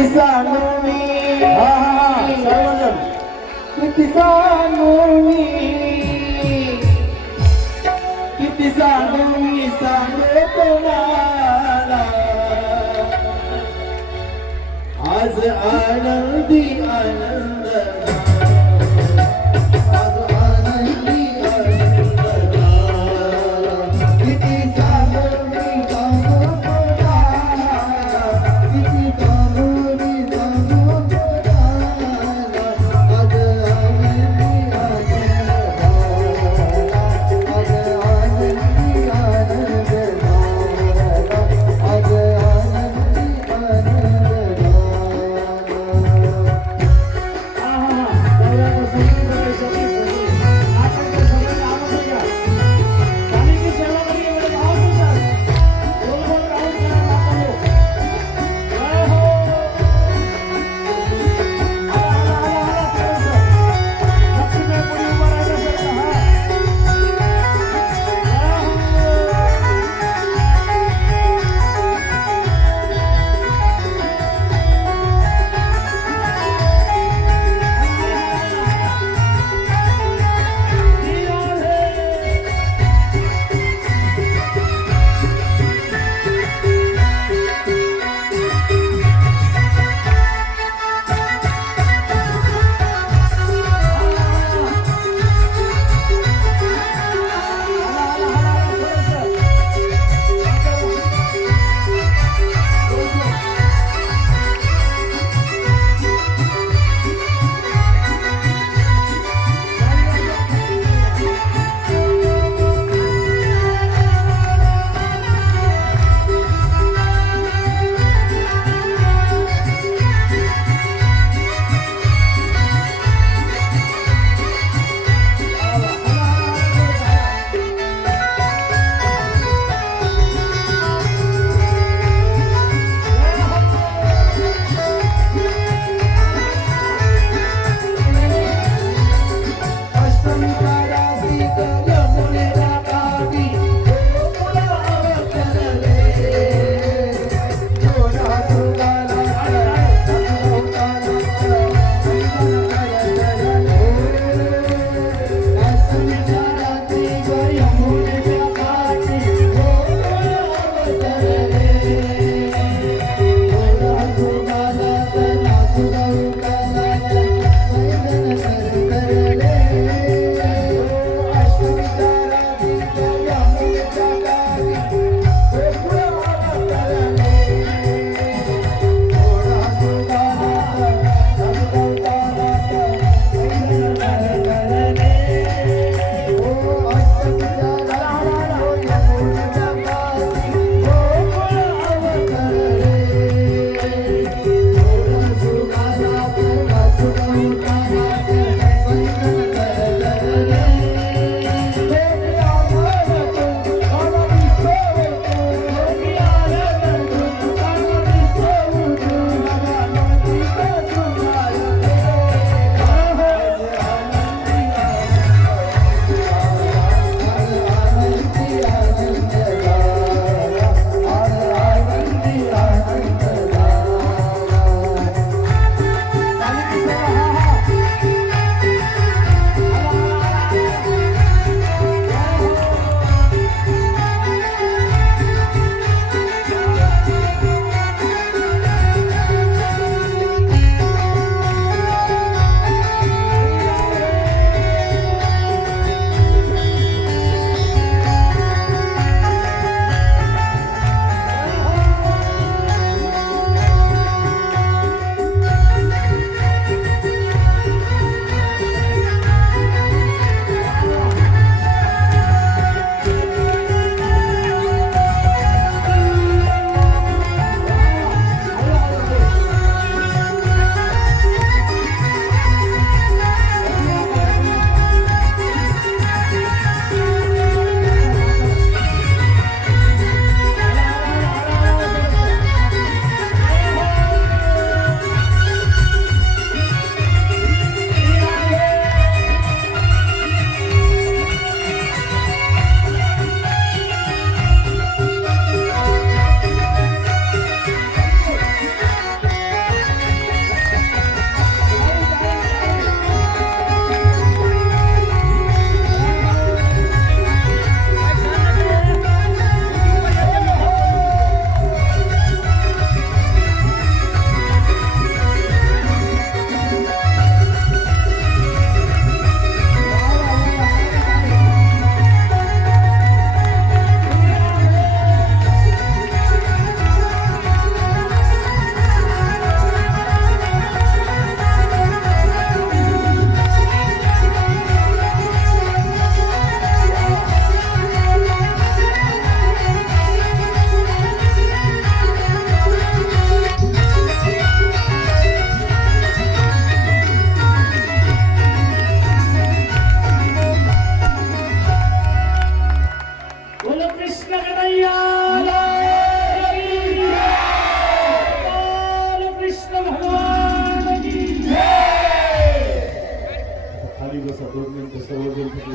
किती सांगू मी सर्वजण किती सांगू मी किती सांगू मी सांगू कोणाला आज आनंदी आनंद आज आनंदी आनंद किती सांगू मी सांगू कोणाला किती सांगू मी सांगू कोणाला आज आनंदी आनंद आज आनंदी आनंद आज आनंदी आनंद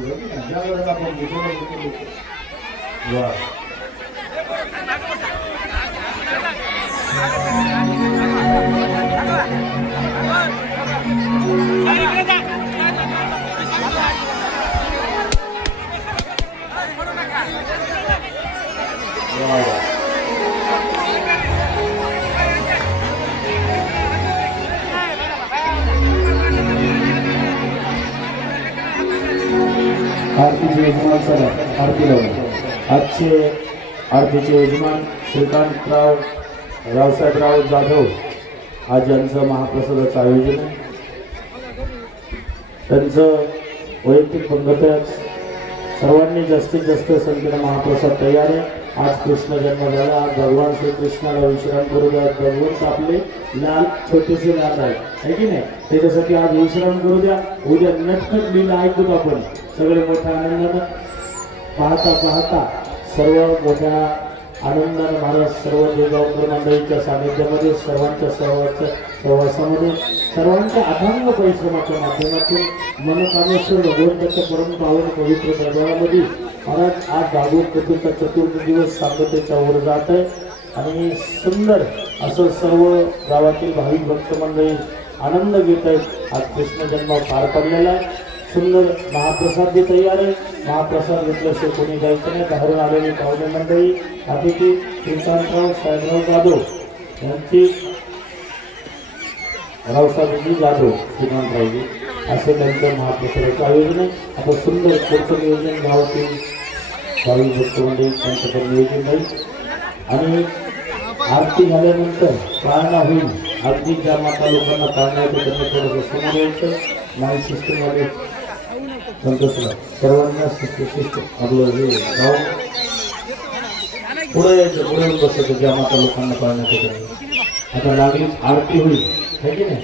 ज्यावेळेला आपण घेतो वा आरतीचे यजमान सर आरती लावून आजचे आरतीचे यजमान श्रीकांतराव रावसाहेबराव जाधव आज यांचं महाप्रसादाचं आयोजन आहे. त्यांचं वैयक्तिक पंगतच सर्वांनी जास्तीत जास्त संख्येनं महाप्रसाद तयार आहे. आज कृष्ण जन्म झाला. आज भगवान श्रीकृष्णाला विश्राम करू द्या. भगवंत आपले लाल छोटेसे लाल आहे की नाही, त्याच्यासाठी आज विश्राम करू द्या. उद्या नटखट लीला ऐकूत आपण सगळे मोठ्या आनंदानं पाहता पाहता सर्व मोठ्या आनंदानं महाराज सर्व देवगावकर मंडळीच्या सानिध्यामध्ये सर्वांच्या सहवासामध्ये सर्वांच्या अथांग परिश्रमाच्या माध्यमातून मनोकामेश्वर भगवंताच्या परम पावन पवित्र दरबारामध्ये महाराज आज भागवत कथेचा चतुर्थ दिवस सांगतेच्या वर जात आहे आणि सुंदर असं सर्व गावातील भाविक भक्त मंडळी आनंद घेत आहेत. आज कृष्ण जन्म पार पडलेला आहे. सुंदर महाप्रसाद बी तयार आहे. महाप्रसाद घेतल्याशिवाय कोणी जायचं नाही. बाहेरून आलेली पाहुणे मंडळी अतिथी श्रीकांतराव साहेबराव जाधव यांची रावसाहेबजी जाधव श्रीकांतरावजी असे त्यांचं महाप्रसादाचं आयोजन आहे. आता सुंदर पुढचं नियोजन गावातील भाविक भक्त मंडळी त्यांच्याकडे नियोजन राहील आणि आरती झाल्यानंतर पाळणा होईल. अगदी ज्या माता लोकांना पाळणा येतो त्यांना थोडंसं समोर यायचं. नाही सिस्टममध्ये संतोषला सर्वांना शिस्त आपलं हे गाव पुढे यायचं. पुढे येऊन बसायचं ज्या माता लोकांना पाळण्यात येतं. आता लागली आरती होईल है की नाही.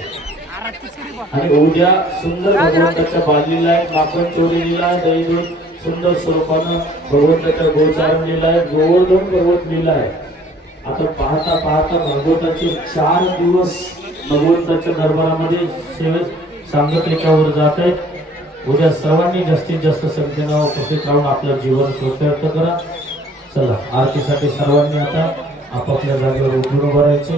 आणि उद्या सुंदर भगवंताच्या बालीला आहे. माखन चोरी लिला आहे. दही दूध सुंदर स्वरूपानं भगवंताच्या गोचारण लिहिला आहे. गोवर्धन पर्वत लिहिला आहे. आता पाहता पाहता भागवताचे 4 दिवस भगवंताच्या दरबारामध्ये सेवेत सांगतेच्यावर जात आहेत. उद्या सर्वांनी जास्तीत जास्त संख्येनं उपस्थित राहून आपलं जीवन कृत्यार्थ करा. चला आरतीसाठी सर्वांनी आता आपापल्या जागेवर उठून उभं राहायचं.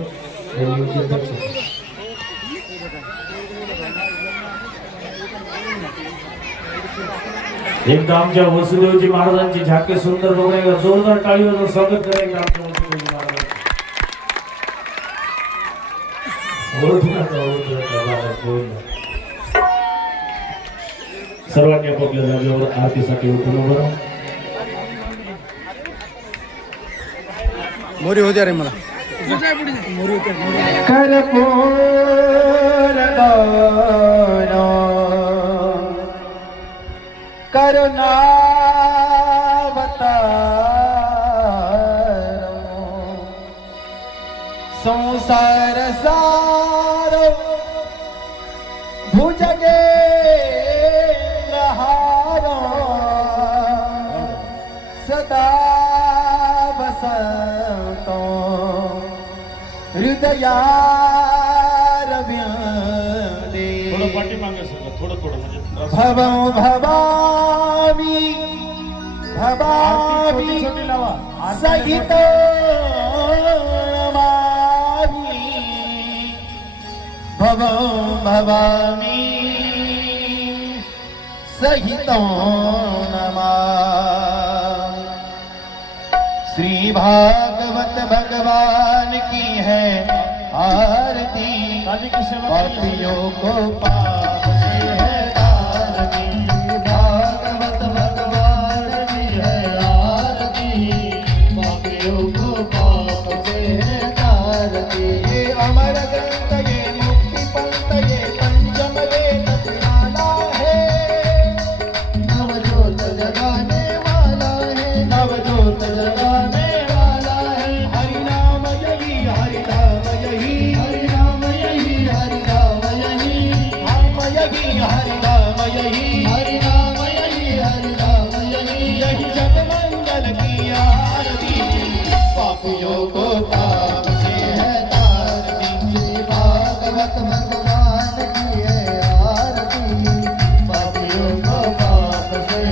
एकदा आमच्या वसुदेवजी महाराजांची झाके सुंदर बघायला जोरदार टाळीवर स्वागत करायचं आमच्या वसुदेवजी महाराज. सर्वांनी आपापल्या जागेवर आरतीसाठी उठून उभं राहा. मोरी होत्या रे मला संसार सार भुजगे सदा बसतो हृदया भवं भवामी भवामी सहित भवं भवामी सहित नमा. श्री भागवत भगवान की है आरती. पापियों को पाप से है तारती. भागवत भगवान की है आरती. पापियों को पाप से है तारती. ये अमर ग्रंथ ये मुक्ति पंथ ये पंचम वेद ज्ञाना है. नवजोत जगाने वाला है. नवजोत जगाने वाला है. हरि नाम यही हरि नाम यही हरि नाम यही हरि नाम यही नाम यही हरि नाम यही हरि नाम यही हरि नाम यही. यही जग मंगल की आरती. पापियों को पाप से है तारती. श्री भागवत भगवान की है आरती. पापियों को पाप से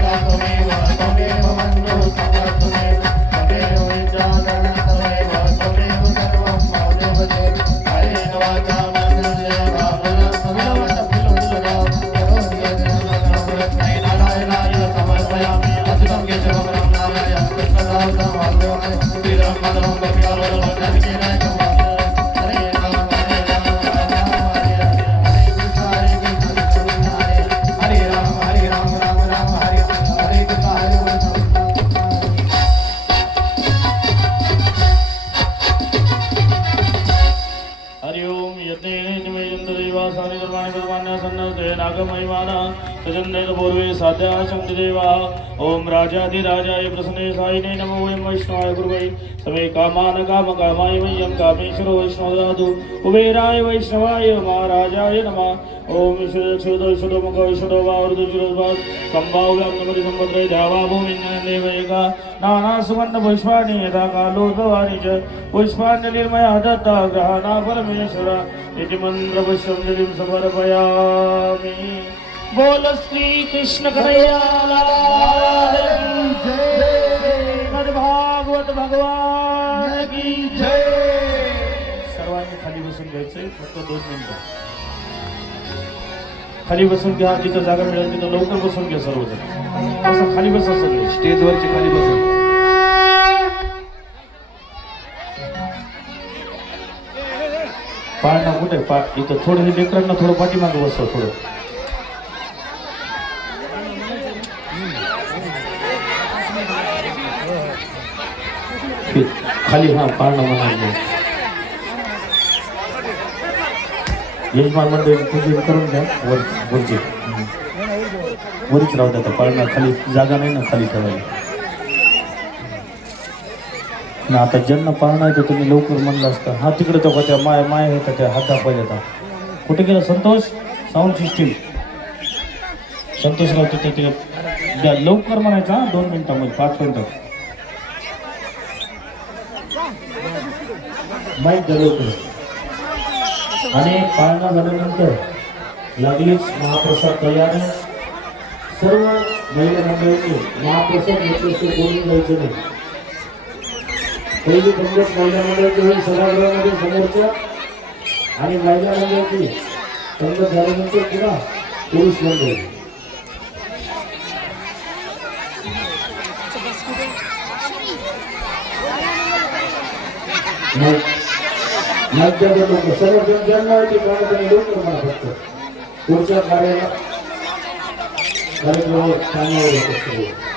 पिता त्वमेव त्वमेव बन्धुः सखा त्वमेव त्वमेव विद्याधरः त्वमेव त्वमेव सर्वं मां भजे हरेण वाचा नारायणाय समर्पयामि अच्युतं केशवं रामनारायणं कृष्णदासं वासुदेवाय श्रीराम माधवं गोपिकावल्लभं जानकीनायकं हरे राम हरे राम राम राम हरे हरे हरे कृष्ण हरे राम राम राम हरे हरे कृष्ण हरे कृष्ण हरि ओम यज्ञेन निवेदन्ते देवासानि धर्माणि भगवान् सन्नस्ते नागमहिमाना सजन्ते पूर्वे साध्या सन्ति देवाः ओम राजाधिराजाय प्रसन्ने सायिने नमो वयं वैष्णवाय गुरुवे समे कामान कामकामाय मह्यं कामेश्वरो वैष्णव ददातु कुबेराय वैष्णवाय महाराजाय नमः ओम ईश्वरो मुख ईश्वरो वावृतुचिरोद्भास संभाव्यं नमति संभद्रे द्यावा भूमिन्देवैका नाना सुगन्ध पुष्पाणि यथा कालोद्भवानि च पुष्पाञ्जलिर्मया दत्ता ग्रहाणा परमेश्वर इति मन्त्रपुष्पं जलिं समर्पयामि बोल श्री कृष्ण कन्हैया लाल की जय भागवत भगवान की जय सर्वांनी खाली बसून घ्यायचंय फक्त 2 मिनिटं खाली बसून घ्या जिथं जागा मिळेल तिथं लवकर बसून घ्या सर्वजण असं खाली बसा सगळे स्टेजवरची खाली बसा पाळणा कुठे इथं थोडं हे लेकरांना थोडं पाठीमागं बसव थोडं खाली हा पाळणा म्हणायचं यजमान मंडळी पूजन करून द्या वरची वरीच राहू द्या पाळणा खाली जागा नाही ना खाली ठेवायला ना आता ज्यांना पाळणा आहे तर तुम्ही लवकर म्हणलं असतं हा तिकडे तो का त्या माय आहे का त्या हात दाखवायला आता कुठे गेला संतोष साऊंड सिस्टीम संतोषराव तिथे ते द्या लवकर म्हणायचा 2 मिनिटांमध्ये 5 मिनिटात माहीत द्या लवकर आणि पाळणा झाल्यानंतर लागलीच महाप्रसाद तयार आहे सर्व महिला मंडळींनी महाप्रसाद घेतल्याशिवाय बोलून जायचं नाही पहिली पंगत महिला मंडळाची होईल सभागृहामध्ये समोरच्या आणि महिला मंडळाची पंगत झाल्यानंतर पुन्हा पुरुष मंडळ सर्व ज्यांना आहे ते काळाने लवकर मला फक्त पुढच्या कार्यक्रम चांगला येत असतो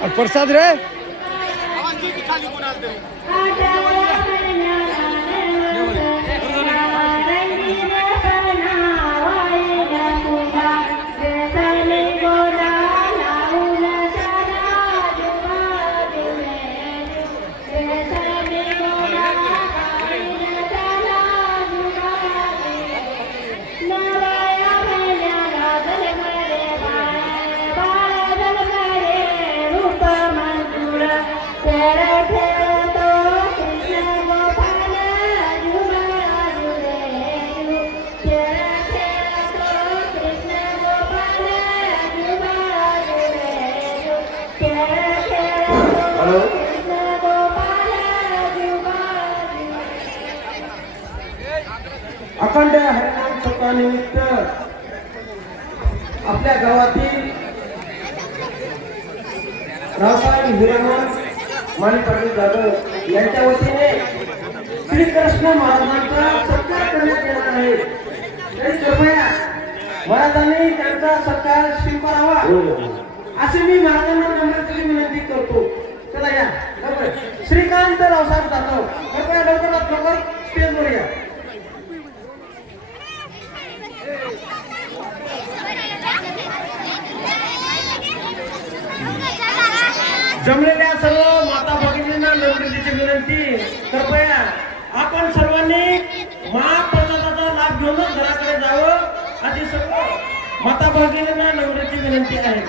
प्रसाद रे अखंड हरिनाम सप्ताहानिमित्त आपल्या गावातील रावसाहेब हिरामन माणिक पाटील जाधव यांच्या वतीने श्रीकृष्ण महाराजांचा सत्कार करण्यात येणार आहे. तरी कृपया महाराजांनी त्यांचा सत्कार स्वीकारावा असे मी महाराजांना नम्रतेने विनंती करतो. चला या लवकर. श्रीकांत रावसाहेब जाधव कृपया लवकरात लवकर स्टेजवर या. जमलेल्या सर्व माता भगिनींना नम्रतेची विनंती. कृपया आपण सर्वांनी महाप्रसादाचा लाभ घेऊनच घराकडे जावं अशी सर्व माता भगिनींना नम्रतेची विनंती आहे.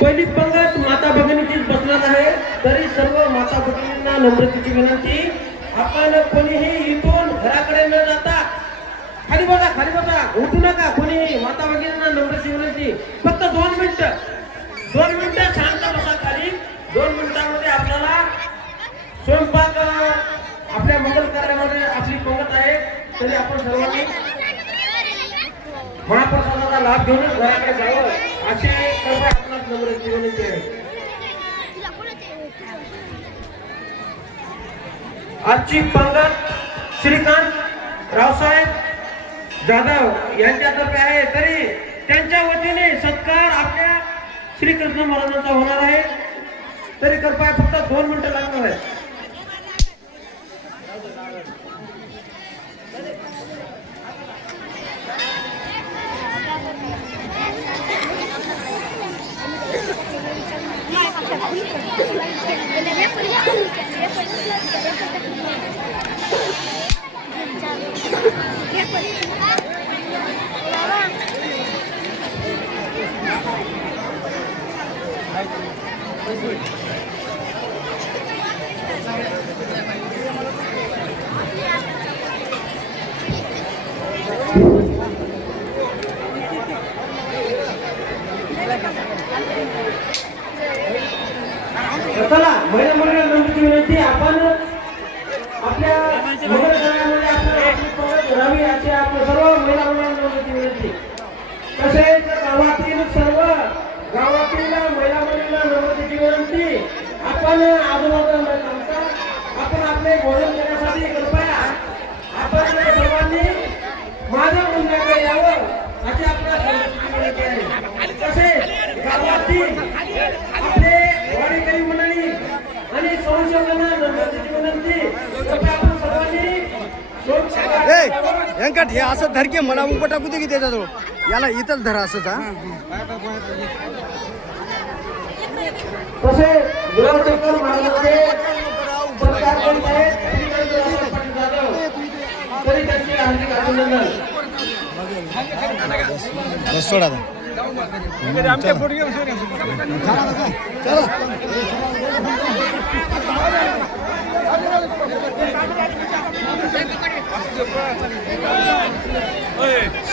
पहिली पंगत माता भगिनीचीच बसणार आहे. तरी सर्व माता भगिनींना नम्रतेची विनंती. आपण कोणीही इथून घराकडे न जाता खाली बसा उठू नका. कोणीही माता भगिनींना नम्रतेची विनंती. फक्त 2 मिनिटं शांत बसा खाली. 2 मिनिटांमध्ये आपल्याला स्वयंपाक आपल्या मंगल कार्यामध्ये आपली पंगत आहे. तरी आपण सर्वांनी महाप्रसादाचा लाभ घेऊनच घराकडे जावं अशी कृपया आपणास नम्रतेची विनंती आहे. आजची पंगत श्रीकांत रावसाहेब जाधव यांच्यातर्फे आहे. तरी त्यांच्या वतीने सत्कार आपल्या श्रीकृष्ण महाराजांचा होणार आहे. तरी कृपया फक्त 2 मिनिटं लागणार आहे. चला महिला मंडळाला नम्रतेची विनंती. आपण आपल्या मंगल कार्यामध्ये आपली पंगत राहावी अशी आपल्या सर्व महिला मंडळाला नम्रतेची विनंती. तसेच गावातील महिला मंडळाला नम्रतेची विनंती. आपण आजूबाजूला न थांबता आपण आपले भोजन करण्यासाठी कृपया आपण सर्वांनी माझ्या मंडळाकडे यावं अशी आपल्या विनंती आहे. तसेच गावातील आपले वाडेकरी मंडळी आणि स्वयंसेवकांना नम्रतेची विनंती. कृपया आपण सर्वांनी व्यंकट हे असं धर की मला उभं टाकू दे की त्याच्याजवळ. याला इथंच धरा असंच. तसे गुरुचक्र महाराजांचे सत्कार करीत आहेत श्रीकांत रावसाहेब पाटील जाधव. तरी त्यांचे हार्दिक अभिनंदन. सोडा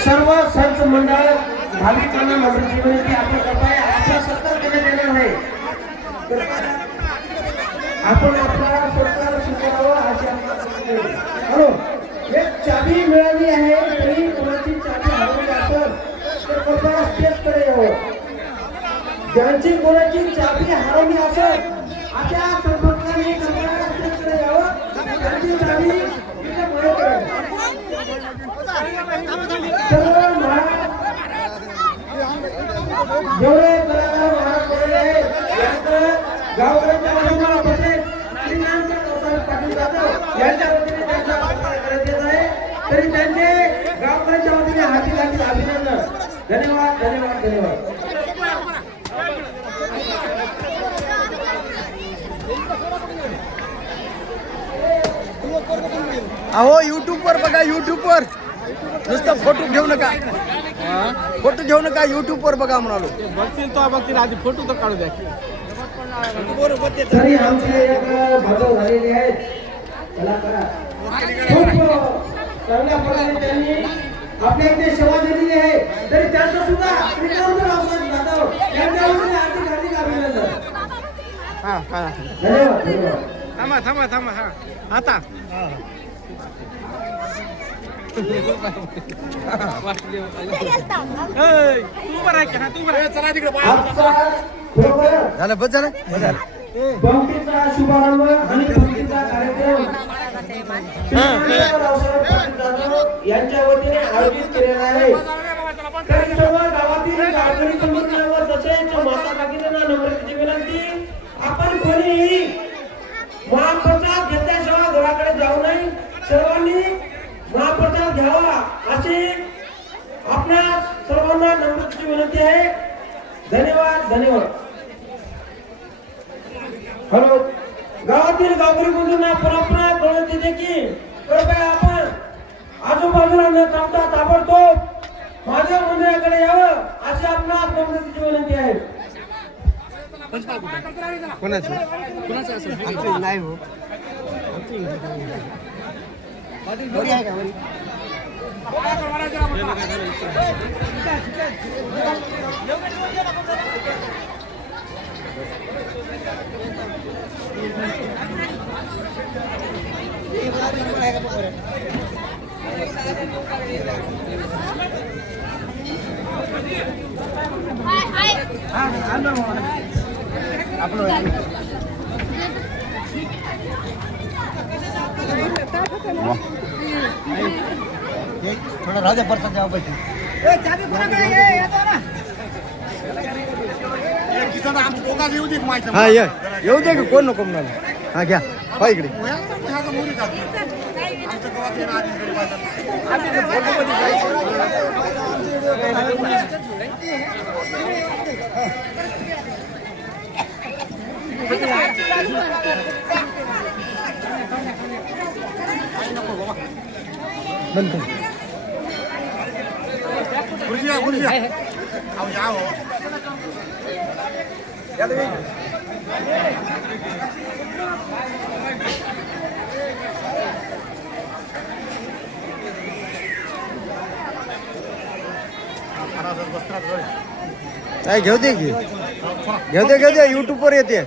सर्व संत मंडळ भाविकांना नम्रतेची विनंती. आपण कृपया आपला सत्कार करण्यात येणार आहे. आपण आपला सत्कार स्वीकारावा अशी हॅलो एक चाबी मिळाली आहे. तरी कोणाची चाबी हरवली असेल तर कृपया स्टेजकडे यावं. ज्यांची कोणाची चाबी हरवली असेल अशा संपर्काने कृपया गावकऱ्यांच्या वतीने तसेच श्रीकांत पाटील जाधव यांच्या वतीने त्यांचा सत्कार करण्यात येत आहे. तरी त्यांचे गावकऱ्यांच्या वतीने हार्दिक हार्दिक अभिनंदन. धन्यवाद धन्यवाद धन्यवाद. अहो युट्यूब वर बघा, युट्यूब वर नुसतं फोटो घेऊ नका, फोटो घेऊ नका, युट्यूब वर बघा म्हणालो. आधी फोटो तर काढू द्या. तरी आमचे एक भागव झालेले आहेत कलाकार. खूप चांगल्या प्रकारे त्यांनी आपल्या इथे सेवा दिलेली आहे. तरी त्यांचं सुद्धा श्रीकांत जाधव यांच्या वतीने हार्दिक हार्दिक अभिनंदन. हा हा धन्यवाद धन्यवाद. थांबा थांबा थांबा. हा आता आजचा खरोखर झालं, बस झालं, बस झालं. पंक्तीचा शुभारंभ आणि पंक्तीचा कार्यक्रम श्रीकांत रावसाहेब पाटील जाधव यांच्या वतीने आयोजित केलेला आहे. तरी सर्व गावातील गावकरी समूहांवर तसेच माता भगिनींना नम्रतेची विनंती, आपण कोणीही महाप्रसाद घेतल्याशिवाय घराकडे जाऊ नये. सर्वांनी महाप्रसाद घ्यावा अशी आपल्या सर्वांना नम्रतेची विनंती आहे. धन्यवाद धन्यवाद. हॅलो, गावातील गावकरी बंधूंना परंपरा कळवते देखील कृपया आपण आजूबाजूला न थांबता ताबडतोब माझ्या मंदिराकडे यावं अशी आपणास नम्रतेची विनंती आहे. कोणाचं आमचं नाही हो. वरी आहे का वरी? थोडा राजा परसा जाऊ पाहिजे. हा ये येऊ दे की, कोण नको म्हणाला. हा घ्या, हा इकडे. बंद कर. काय घेऊ दे की, घेऊ दे युट्यूब वर येते.